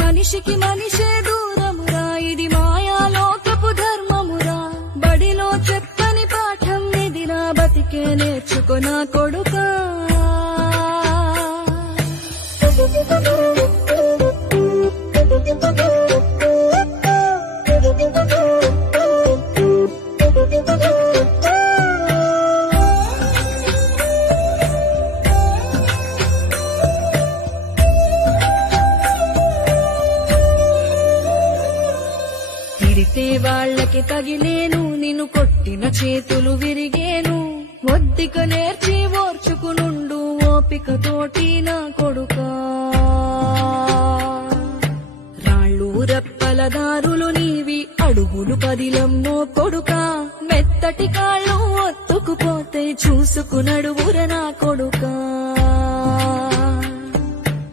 మనిషికి మనిషే దూరమురా, ఇది మాయాలోకపు ధర్మమురా. బడిలో చెప్పని పాఠం ఇదిరా, బతికే నేర్చుకొనా కొడుకా. తిరితే వాళ్ళకి తగిలేను, నిన్ను కొట్టిన చేతులు విరిగేను. ఒద్దిక నేర్చి ఓర్చుకునుండు, ఓపికతోటి నా కొడుకా. రాళ్ళు రప్పల దారులు నీవి, అడుగులు పదిలమ్మో కొడుకా. మెత్తటి కాళ్ళు ఒత్తుకుపోతే చూసుకునడువుర నా కొడుకా.